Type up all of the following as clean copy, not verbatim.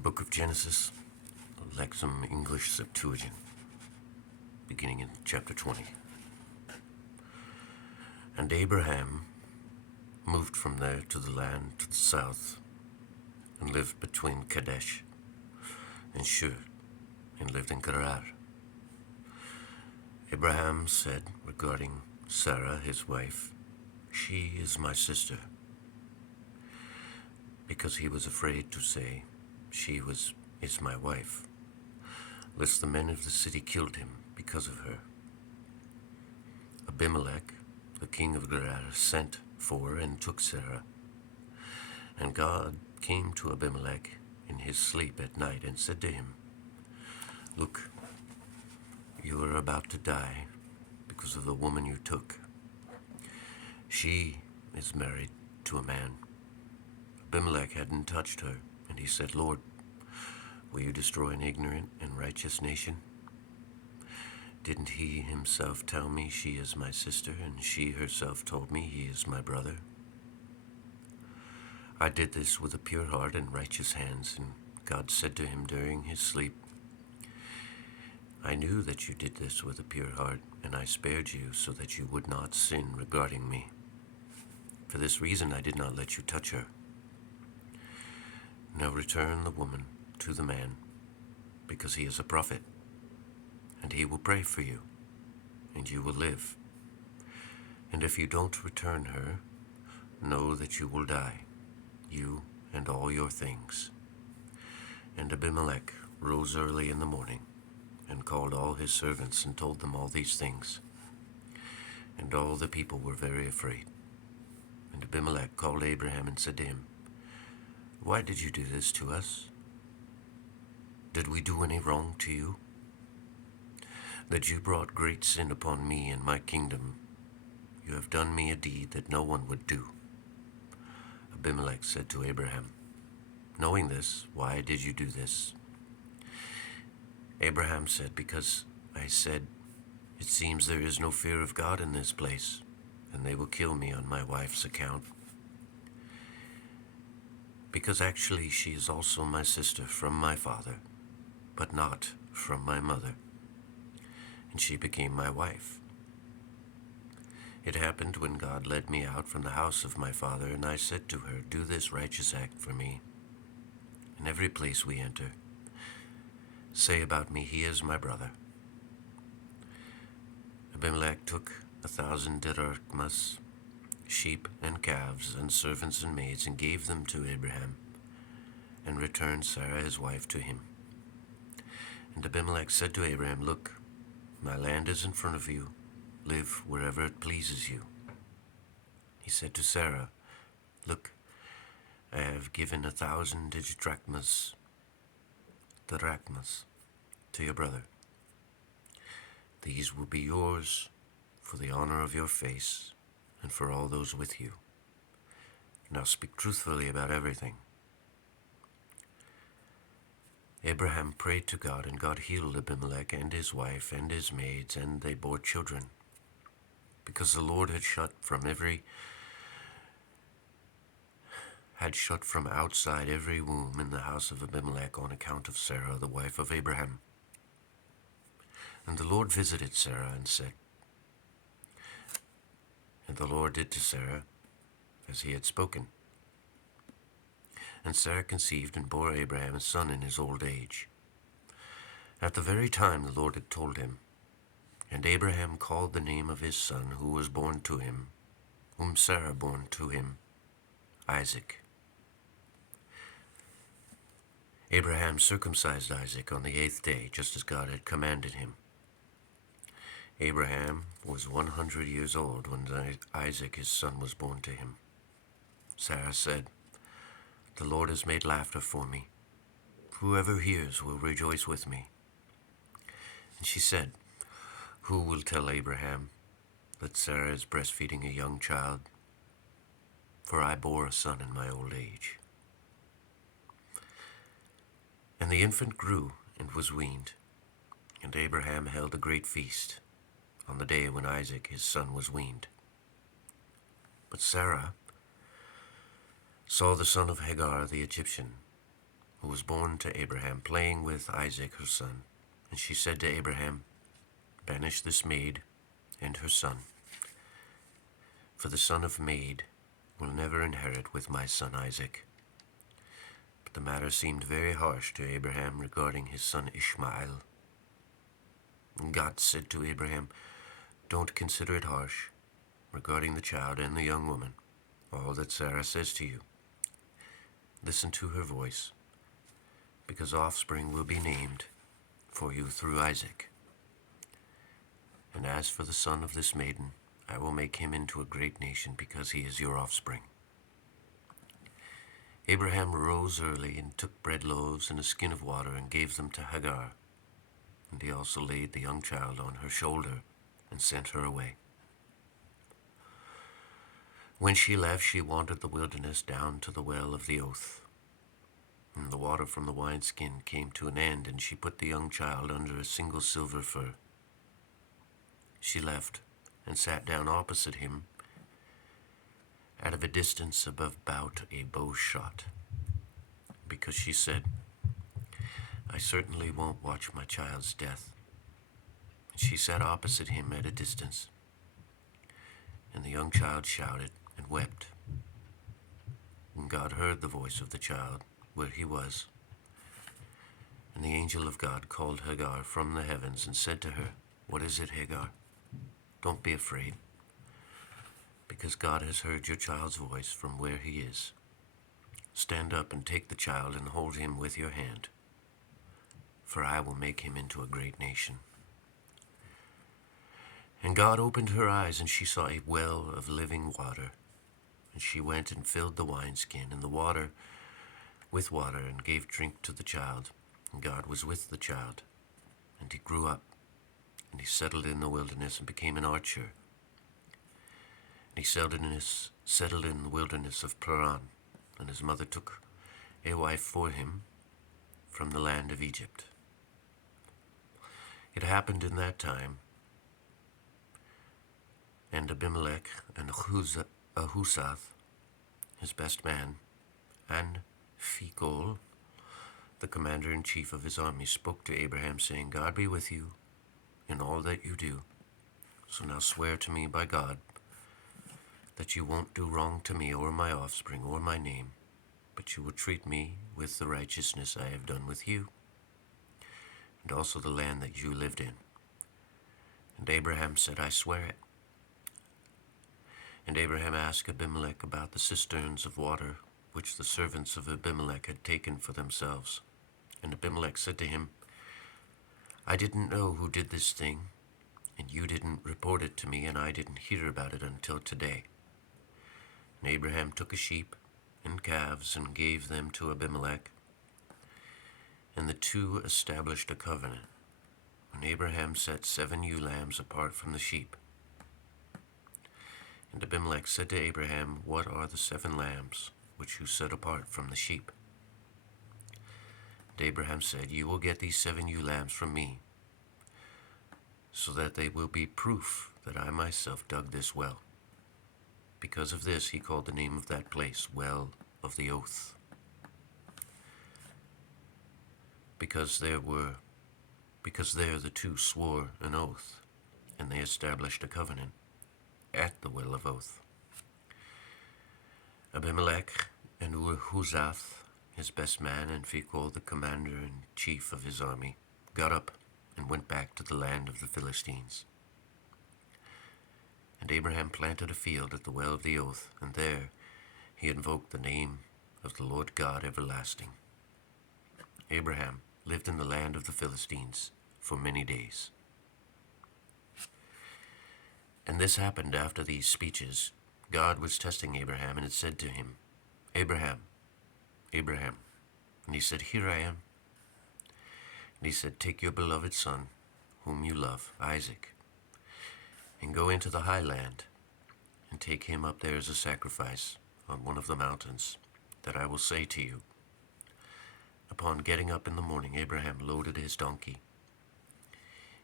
Book of Genesis, Lexham English Septuagint, beginning in chapter 20. And Abraham moved from there to the land to the south, and lived between Kadesh and Shur, and lived in Gerar. Abraham said regarding Sarah, his wife, "She is my sister," because he was afraid to say, "She is my wife," lest the men of the city killed him because of her. Abimelech, the king of Gerar, sent for and took Sarah. And God came to Abimelech in his sleep at night and said to him, "Look, you are about to die because of the woman you took. She is married to a man." Abimelech hadn't touched her, and he said, "Lord, will you destroy an ignorant and righteous nation? Didn't he himself tell me she is my sister, and she herself told me he is my brother? I did this with a pure heart and righteous hands." And God said to him during his sleep, "I knew that you did this with a pure heart, and I spared you so that you would not sin regarding me. For this reason I did not let you touch her. Now return the woman to the man, because he is a prophet, and he will pray for you, and you will live. And if you don't return her, know that you will die, you and all your things." And Abimelech rose early in the morning, and called all his servants, and told them all these things. And all the people were very afraid. And Abimelech called Abraham and said to him, "Why did you do this to us? Did we do any wrong to you? That you brought great sin upon me and my kingdom. You have done me a deed that no one would do." Abimelech said to Abraham, "Knowing this, why did you do this?" Abraham said, "Because I said, 'It seems there is no fear of God in this place, and they will kill me on my wife's account.' Because actually she is also my sister from my father, but not from my mother, and she became my wife. It happened when God led me out from the house of my father, and I said to her, 'Do this righteous act for me. In every place we enter, say about me, he is my brother.' Abimelech took 1,000 drachmas, sheep and calves, and servants and maids, and gave them to Abraham, and returned Sarah his wife to him. And Abimelech said to Abraham, 'Look, my land is in front of you. Live wherever it pleases you.' He said to Sarah, 'Look, I have given 1,000 drachmas to your brother. These will be yours for the honor of your face and for all those with you. Now speak truthfully about everything.' Abraham prayed to God, and God healed Abimelech and his wife and his maids, and they bore children, because the Lord had shut from outside every womb in the house of Abimelech on account of Sarah, the wife of Abraham. And the Lord visited Sarah and said, and the Lord did to Sarah as he had spoken. And Sarah conceived and bore Abraham a son in his old age, at the very time the Lord had told him. And Abraham called the name of his son who was born to him, whom Sarah bore to him, Isaac. Abraham circumcised Isaac on the 8th day, just as God had commanded him. Abraham was 100 years old when Isaac his son was born to him. Sarah said, "The Lord has made laughter for me. Whoever hears will rejoice with me." And she said, "Who will tell Abraham that Sarah is breastfeeding a young child? For I bore a son in my old age." And the infant grew and was weaned, and Abraham held a great feast on the day when Isaac his son was weaned. But Sarah saw the son of Hagar the Egyptian, who was born to Abraham, playing with Isaac her son. And she said to Abraham, "Banish this maid and her son, for the son of maid will never inherit with my son Isaac." But the matter seemed very harsh to Abraham regarding his son Ishmael. And God said to Abraham, "Don't consider it harsh regarding the child and the young woman. All that Sarah says to you, listen to her voice, because offspring will be named for you through Isaac. And as for the son of this maiden, I will make him into a great nation, because he is your offspring." Abraham rose early and took bread loaves and a skin of water and gave them to Hagar. And he also laid the young child on her shoulder and sent her away. When she left, she wandered the wilderness down to the well of the oath. And the water from the wineskin came to an end, and she put the young child under a single silver fir. She left and sat down opposite him at a distance of about a bow shot, because she said, "I certainly won't watch my child's death." And she sat opposite him at a distance, and the young child shouted and wept. And God heard the voice of the child where he was. And the angel of God called Hagar from the heavens and said to her, "What is it, Hagar? Don't be afraid, because God has heard your child's voice from where he is. Stand up and take the child and hold him with your hand, for I will make him into a great nation." And God opened her eyes, and she saw a well of living water. And she went and filled the wineskin and the water with water, and gave drink to the child. And God was with the child, and he grew up, and he settled in the wilderness and became an archer. And he settled in the wilderness of Paran, and his mother took a wife for him from the land of Egypt. It happened in that time, and Abimelech and Ahusath, his best man, and Phicol, the commander-in-chief of his army, spoke to Abraham, saying, "God be with you in all that you do. So now swear to me by God that you won't do wrong to me or my offspring or my name, but you will treat me with the righteousness I have done with you, and also the land that you lived in." And Abraham said, "I swear it." And Abraham asked Abimelech about the cisterns of water which the servants of Abimelech had taken for themselves. And Abimelech said to him, "I didn't know who did this thing, and you didn't report it to me, and I didn't hear about it until today." And Abraham took a sheep and calves and gave them to Abimelech, and the two established a covenant. And Abraham set 7 ewe lambs apart from the sheep. And Abimelech said to Abraham, "What are the 7 lambs which you set apart from the sheep?" And Abraham said, "You will get these 7 ewe lambs from me, so that they will be proof that I myself dug this well." Because of this, he called the name of that place Well of the Oath, because there the two swore an oath, and they established a covenant at the Well of Oath. Abimelech and Huzath, his best man, and Phicol, the commander-in-chief of his army, got up and went back to the land of the Philistines. And Abraham planted a field at the Well of the Oath, and there he invoked the name of the Lord God everlasting. Abraham lived in the land of the Philistines for many days. And this happened after these speeches. God was testing Abraham, and had said to him, "Abraham, Abraham." And he said, "Here I am." And he said, "Take your beloved son, whom you love, Isaac, and go into the high land, and take him up there as a sacrifice on one of the mountains that I will say to you." Upon getting up in the morning, Abraham loaded his donkey.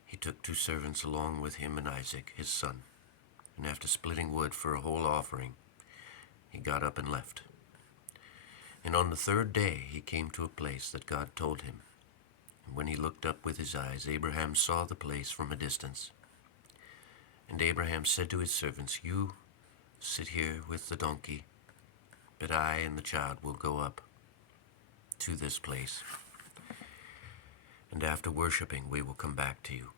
He took 2 servants along with him and Isaac, his son, and after splitting wood for a whole offering, he got up and left. And on the third day he came to a place that God told him. And when he looked up with his eyes, Abraham saw the place from a distance. And Abraham said to his servants, "You sit here with the donkey, but I and the child will go up to this place. And after worshiping, we will come back to you."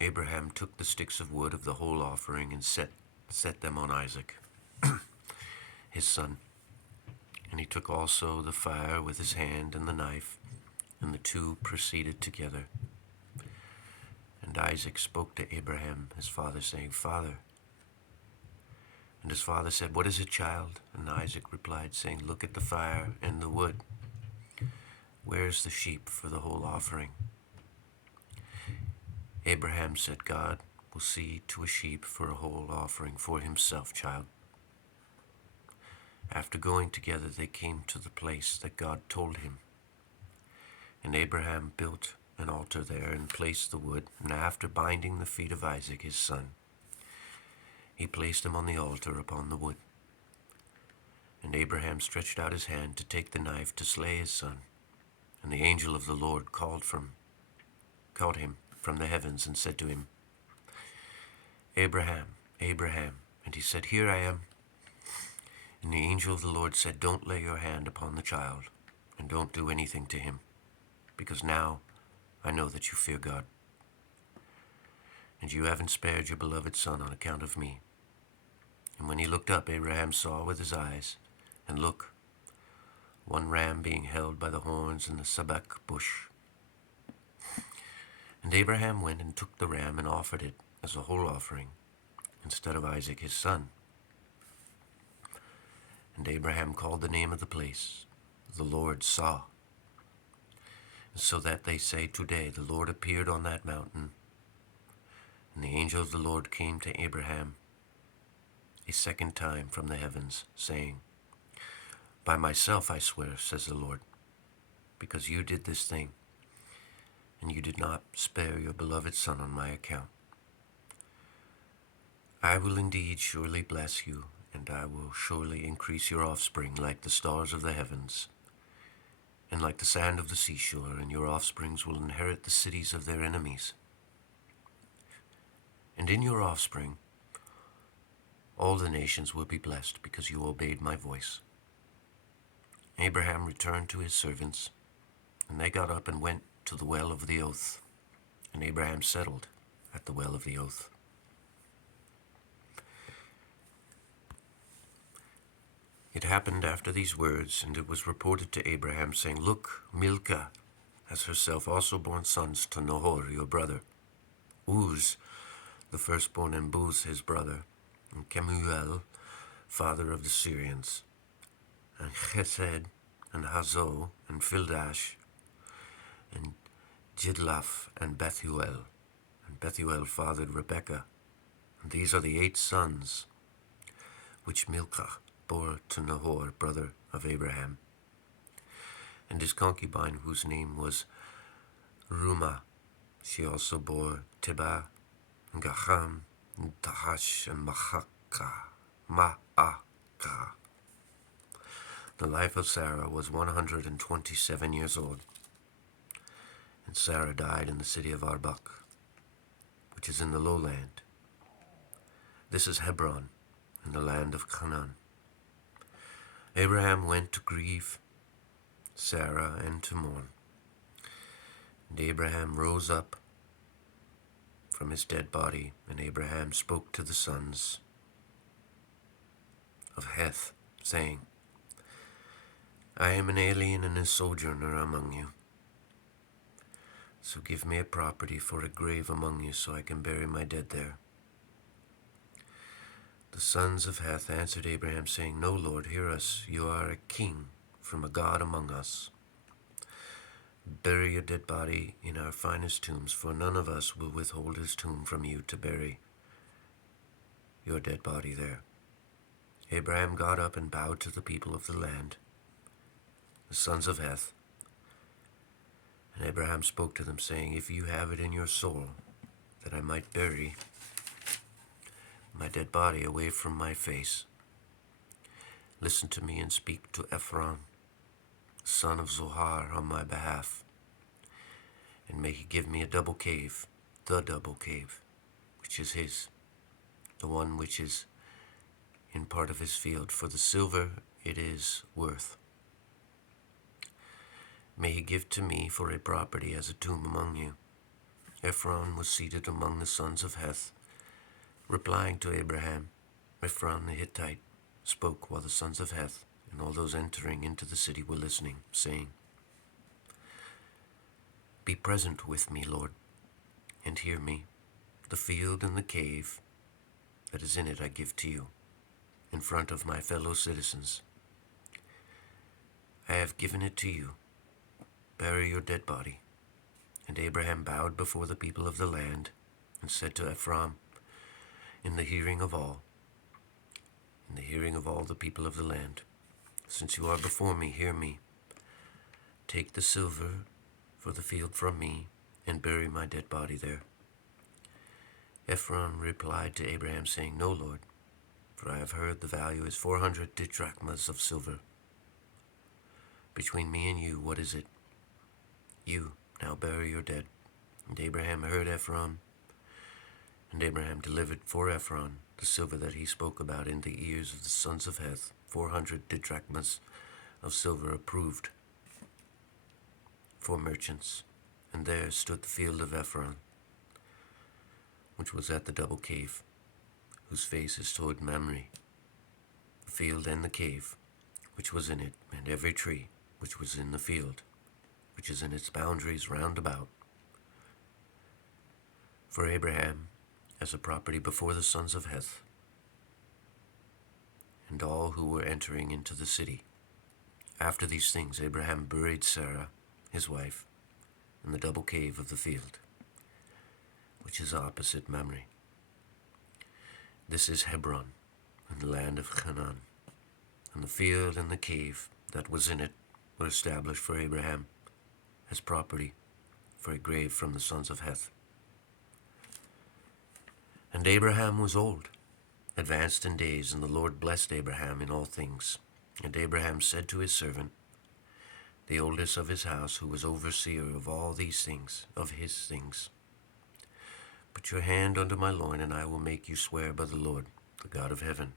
Abraham took the sticks of wood of the whole offering and set them on Isaac, his son. And he took also the fire with his hand and the knife, and the two proceeded together. And Isaac spoke to Abraham, his father, saying, "Father." And his father said, "What is it, child?" And Isaac replied, saying, "Look at the fire and the wood. Where is the sheep for the whole offering?" Abraham said, "God will see to a sheep for a whole offering for himself, child." After going together, they came to the place that God told him. And Abraham built an altar there and placed the wood, and after binding the feet of Isaac his son, he placed him on the altar upon the wood. And Abraham stretched out his hand to take the knife to slay his son. And the angel of the Lord called him from the heavens and said to him, "Abraham, Abraham." And he said, "Here I am." And the angel of the Lord said, "Don't lay your hand upon the child, and don't do anything to him, because now I know that you fear God, and you haven't spared your beloved son on account of me." And when he looked up, Abraham saw with his eyes, and look, one ram being held by the horns in the sabak bush. And Abraham went and took the ram and offered it as a whole offering instead of Isaac his son. And Abraham called the name of the place, "The Lord saw." So that they say today, "The Lord appeared on that mountain." And the angel of the Lord came to Abraham a second time from the heavens, saying, "By myself I swear, says the Lord, because you did this thing, and you did not spare your beloved son on my account. I will indeed surely bless you, and I will surely increase your offspring like the stars of the heavens, and like the sand of the seashore, and your offsprings will inherit the cities of their enemies. And in your offspring all the nations will be blessed, because you obeyed my voice." Abraham returned to his servants, and they got up and went to the well of the oath. And Abraham settled at the well of the oath. It happened after these words, and it was reported to Abraham, saying, "Look, Milcah has herself also borne sons to Nahor, your brother, Uz, the firstborn, and Buz, his brother, and Kemuel, father of the Syrians, and Chesed, and Hazo, and Fildash, and Jidlaph, and Bethuel. And Bethuel fathered Rebekah. And these are the 8 sons which Milcah bore to Nahor, brother of Abraham. And his concubine, whose name was Rumah, she also bore Tibah, and Gaham, and Tahash, and Ma'akah. The life of Sarah was 127 years old, and Sarah died in the city of Arbach, which is in the lowland. This is Hebron, in the land of Canaan. Abraham went to grieve Sarah and to mourn. And Abraham rose up from his dead body, and Abraham spoke to the sons of Heth, saying, "I am an alien and a sojourner among you. So give me a property for a grave among you, so I can bury my dead there." The sons of Heth answered Abraham, saying, "No, Lord, hear us. You are a king from a God among us. Bury your dead body in our finest tombs, for none of us will withhold his tomb from you to bury your dead body there." Abraham got up and bowed to the people of the land, the sons of Heth. And Abraham spoke to them, saying, "If you have it in your soul that I might bury my dead body away from my face, Listen to me and speak to Ephron, son of Zohar, on my behalf, and may he give me a double cave, the double cave, which is his, the one which is in part of his field, for the silver it is worth. May he give to me for a property as a tomb among you. Ephron was seated among the sons of Heth, replying to Abraham. Ephron the Hittite spoke while the sons of Heth and all those entering into the city were listening, saying, Be present with me, Lord, and hear me. The field and the cave that is in it I give to you, in front of my fellow citizens. I have given it to you. Bury your dead body. And Abraham bowed before the people of the land and said to Ephron, in the hearing of all the people of the land, since you are before me, hear me. Take the silver for the field from me and bury my dead body there. Ephron replied to Abraham, saying, No, Lord, for I have heard the value is 400 drachmas of silver. Between me and you, what is it? You now bury your dead. And Abraham heard Ephron, and Abraham delivered for Ephron the silver that he spoke about in the ears of the sons of Heth, 400 drachmas of silver approved for merchants. And there stood the field of Ephron, which was at the double cave, whose face is toward Mamre, the field and the cave, which was in it, and every tree which was in the field, which is in its boundaries round about, for Abraham as a property before the sons of Heth, and all who were entering into the city. After these things Abraham buried Sarah, his wife, in the double cave of the field, which is opposite Mamre. This is Hebron, in the land of Canaan, and the field and the cave that was in it were established for Abraham as property for a grave from the sons of Heth. And Abraham was old, advanced in days, and the Lord blessed Abraham in all things. And Abraham said to his servant, the oldest of his house, who was overseer of all these things, of his things, Put your hand under my loin, and I will make you swear by the Lord, the God of heaven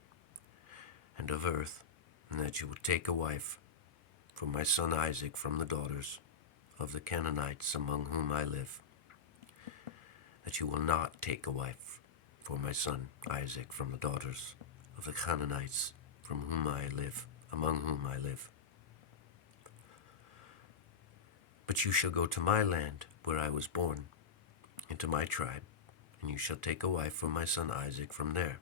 and of earth, and that you will take a wife for my son Isaac from the daughters of the Canaanites among whom I live, that you will not take a wife for my son Isaac from the daughters of the Canaanites from whom I live, among whom I live. But you shall go to my land where I was born, into my tribe, and you shall take a wife for my son Isaac from there.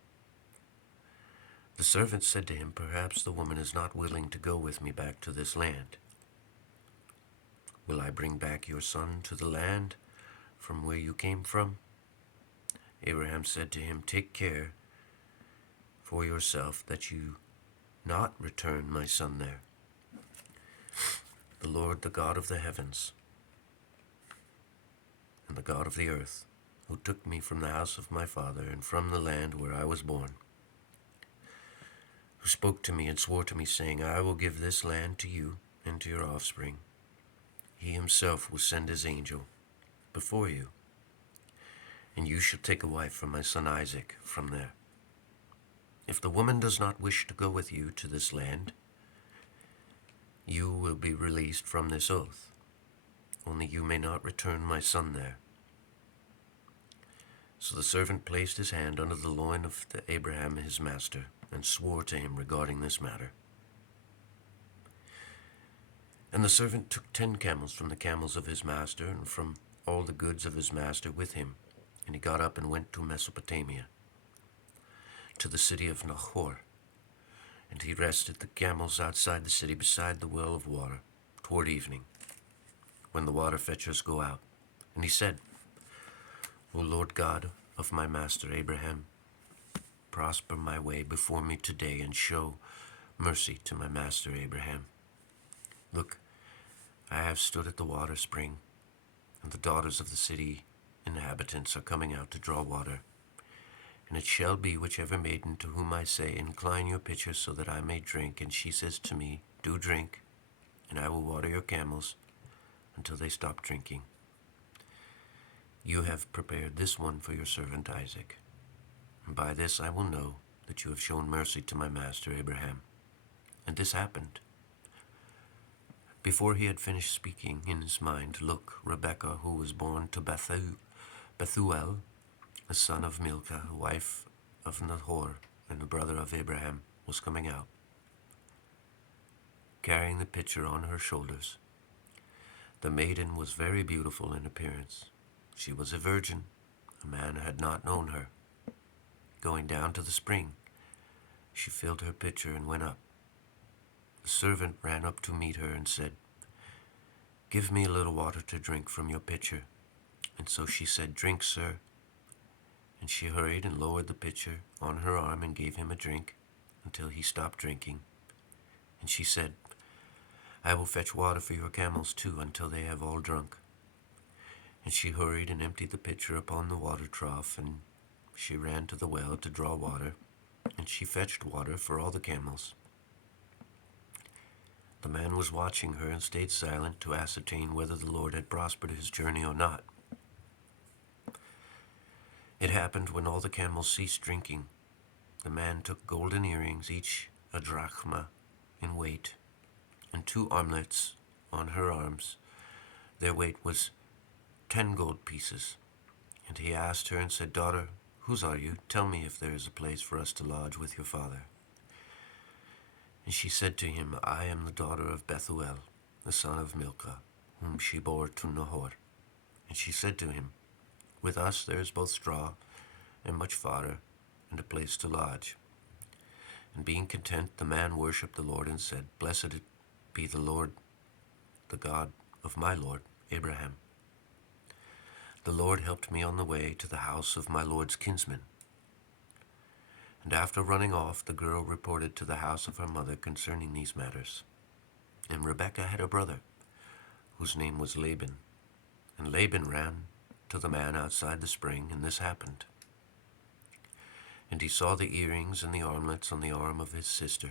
The servant said to him, Perhaps the woman is not willing to go with me back to this land. Will I bring back your son to the land from where you came from? Abraham said to him, Take care for yourself that you not return my son there. The Lord, the God of the heavens and the God of the earth, who took me from the house of my father and from the land where I was born, who spoke to me and swore to me, saying, I will give this land to you and to your offspring. He himself will send his angel before you, and you shall take a wife for my son Isaac from there. If the woman does not wish to go with you to this land, you will be released from this oath. Only you may not return my son there. So the servant placed his hand under the loin of Abraham his master, and swore to him regarding this matter. And the servant took 10 camels from the camels of his master, and from all the goods of his master with him, and he got up and went to Mesopotamia, to the city of Nahor. And he rested the camels outside the city beside the well of water, toward evening, when the water fetchers go out. And he said, O Lord God of my master Abraham, prosper my way before me today, and show mercy to my master Abraham. Look, I have stood at the water spring, and the daughters of the city inhabitants are coming out to draw water. And it shall be, whichever maiden to whom I say, incline your pitcher so that I may drink, and she says to me, do drink, and I will water your camels until they stop drinking. You have prepared this one for your servant Isaac, and by this I will know that you have shown mercy to my master Abraham. And this happened. Before he had finished speaking in his mind, look, Rebekah, who was born to Bethuel, the son of Milcah, wife of Nahor, and the brother of Abraham, was coming out, carrying the pitcher on her shoulders. The maiden was very beautiful in appearance. She was a virgin. A man had not known her. Going down to the spring, she filled her pitcher and went up. The servant ran up to meet her and said, give me a little water to drink from your pitcher. And so she said, drink, sir. And she hurried and lowered the pitcher on her arm and gave him a drink until he stopped drinking. And she said, I will fetch water for your camels too until they have all drunk. And she hurried and emptied the pitcher upon the water trough, and she ran to the well to draw water, and she fetched water for all the camels. The man was watching her and stayed silent to ascertain whether the Lord had prospered his journey or not. It happened when all the camels ceased drinking, the man took golden earrings, each a drachma in weight, and 2 armlets on her arms. Their weight was 10 gold pieces. And he asked her and said, daughter, whose are you? Tell me if there is a place for us to lodge with your father. And she said to him, I am the daughter of Bethuel, the son of Milcah, whom she bore to Nahor. And she said to him, with us there is both straw and much fodder, and a place to lodge. And being content, the man worshipped the Lord and said, blessed be the Lord, the God of my Lord Abraham. The Lord helped me on the way to the house of my Lord's kinsman. And after running off, the girl reported to the house of her mother concerning these matters. And Rebekah had a brother, whose name was Laban. And Laban ran to the man outside the spring, and this happened. And he saw the earrings and the armlets on the arm of his sister.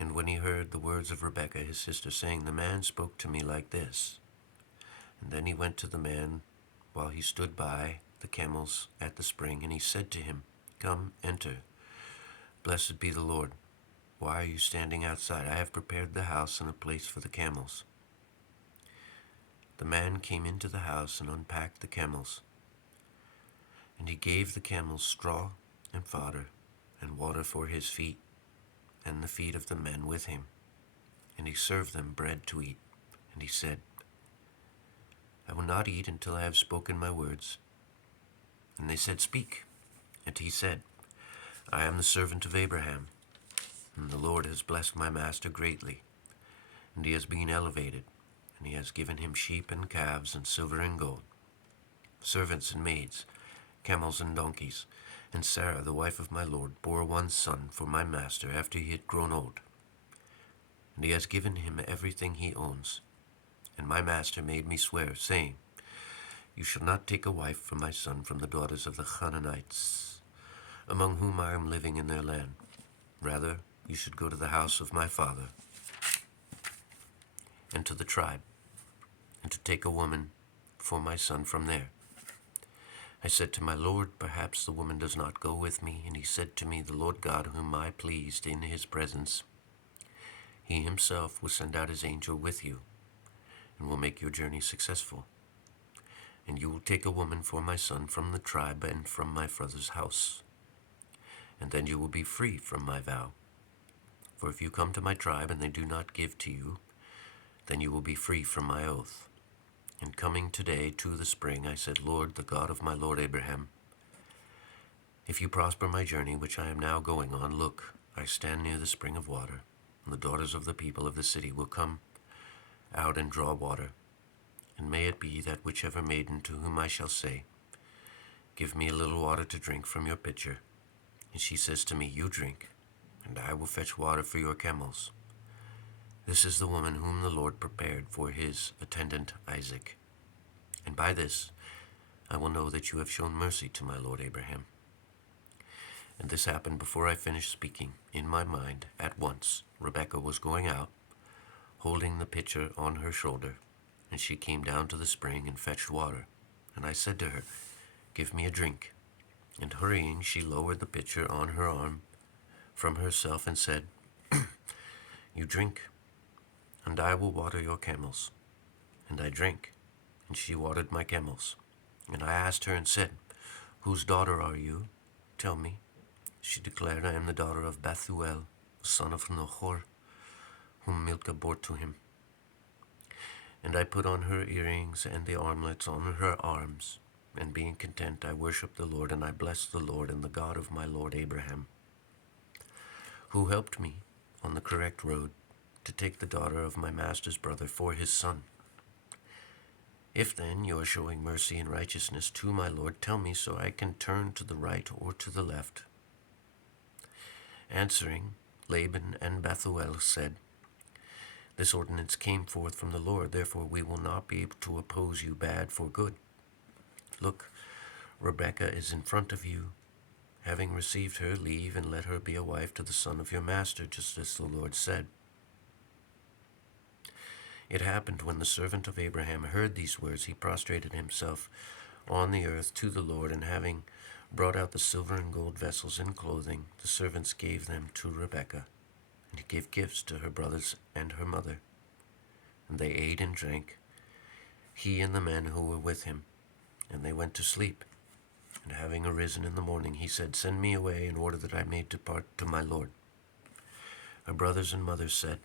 And when he heard the words of Rebekah his sister, saying, the man spoke to me like this. And then he went to the man while he stood by the camels at the spring, and he said to him, come, enter. Blessed be the Lord. Why are you standing outside? I have prepared the house and a place for the camels. The man came into the house and unpacked the camels. And he gave the camels straw and fodder and water for his feet and the feet of the men with him. And he served them bread to eat. And he said, I will not eat until I have spoken my words. And they said, speak. And he said, I am the servant of Abraham, and the Lord has blessed my master greatly, and he has been elevated, and he has given him sheep and calves and silver and gold, servants and maids, camels and donkeys. And Sarah, the wife of my Lord, bore 1 son for my master after he had grown old. And he has given him everything he owns. And my master made me swear, saying, you shall not take a wife for my son from the daughters of the Canaanites, among whom I am living in their land. Rather, you should go to the house of my father and to the tribe, and to take a woman for my son from there. I said to my Lord, perhaps the woman does not go with me. And he said to me, the Lord God, whom I pleased in his presence, he himself will send out his angel with you, and will make your journey successful. And you will take a woman for my son from the tribe and from my father's house. And then you will be free from my vow. For if you come to my tribe and they do not give to you, then you will be free from my oath. And coming today to the spring, I said, Lord, the God of my Lord Abraham, if you prosper my journey, which I am now going on, look, I stand near the spring of water, and the daughters of the people of the city will come out and draw water. And may it be that whichever maiden to whom I shall say, give me a little water to drink from your pitcher, and she says to me, you drink, and I will fetch water for your camels. This is the woman whom the Lord prepared for his attendant Isaac. And by this I will know that you have shown mercy to my lord Abraham. And this happened before I finished speaking. In my mind, at once, Rebekah was going out, holding the pitcher on her shoulder, and she came down to the spring and fetched water. And I said to her, Give me a drink. And hurrying, she lowered the pitcher on her arm from herself and said, You drink, and I will water your camels. And I drank, and she watered my camels. And I asked her and said, Whose daughter are you? Tell me. She declared, I am the daughter of Bethuel, son of Nahor, whom Milcah bore to him. And I put on her earrings and the armlets on her arms, and being content I worshipped the Lord, and I blessed the Lord and the God of my lord Abraham, who helped me on the correct road to take the daughter of my master's brother for his son. If then you are showing mercy and righteousness to my lord, tell me so I can turn to the right or to the left. Answering, Laban and Bethuel said, This ordinance came forth from the Lord, therefore we will not be able to oppose you bad for good. Look, Rebekah is in front of you. Having received her, leave and let her be a wife to the son of your master, just as the Lord said. It happened when the servant of Abraham heard these words, he prostrated himself on the earth to the Lord, and having brought out the silver and gold vessels and clothing, the servants gave them to Rebekah, and he gave gifts to her brothers and her mother. And they ate and drank, he and the men who were with him, and they went to sleep. And having arisen in the morning, he said, Send me away in order that I may depart to my lord. Her brothers and mothers said,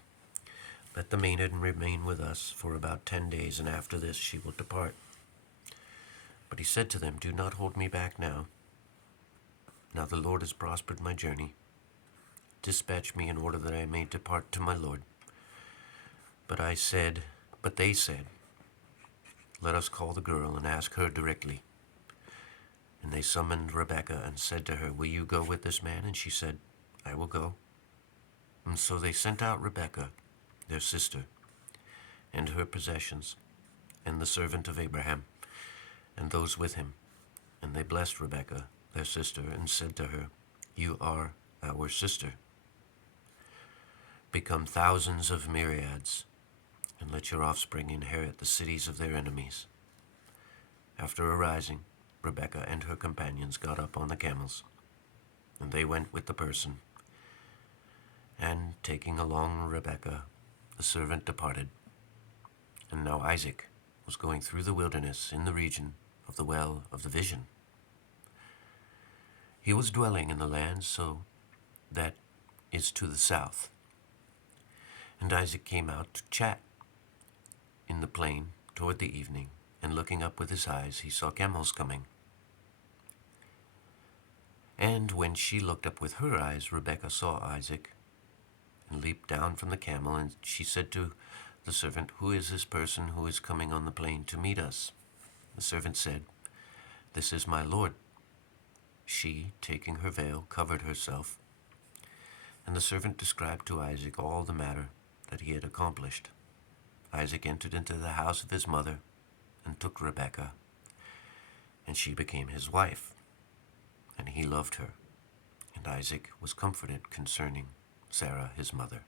Let the maiden remain with us for about 10 days, and after this she will depart. But he said to them, Do not hold me back now. Now the Lord has prospered my journey. Dispatch me in order that I may depart to my lord. But they said, Let us call the girl and ask her directly. And they summoned Rebekah and said to her, Will you go with this man? And she said, I will go. And so they sent out Rebekah, their sister, and her possessions, and the servant of Abraham, and those with him. And they blessed Rebekah, their sister, and said to her, You are our sister. Become thousands of myriads, and let your offspring inherit the cities of their enemies. After arising, Rebekah and her companions got up on the camels, and they went with the person. And taking along Rebekah, the servant departed. And now Isaac was going through the wilderness in the region of the well of the vision. He was dwelling in the land so that is to the south. And Isaac came out to chat in the plain toward the evening, and looking up with his eyes, he saw camels coming. And when she looked up with her eyes, Rebekah saw Isaac, and leaped down from the camel, and she said to the servant, Who is this person who is coming on the plain to meet us? The servant said, This is my lord. She, taking her veil, covered herself, and the servant described to Isaac all the matter that he had accomplished. Isaac entered into the house of his mother and took Rebekah, and she became his wife, and he loved her. And Isaac was comforted concerning Sarah his mother.